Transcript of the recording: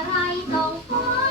อะไรต้องขอ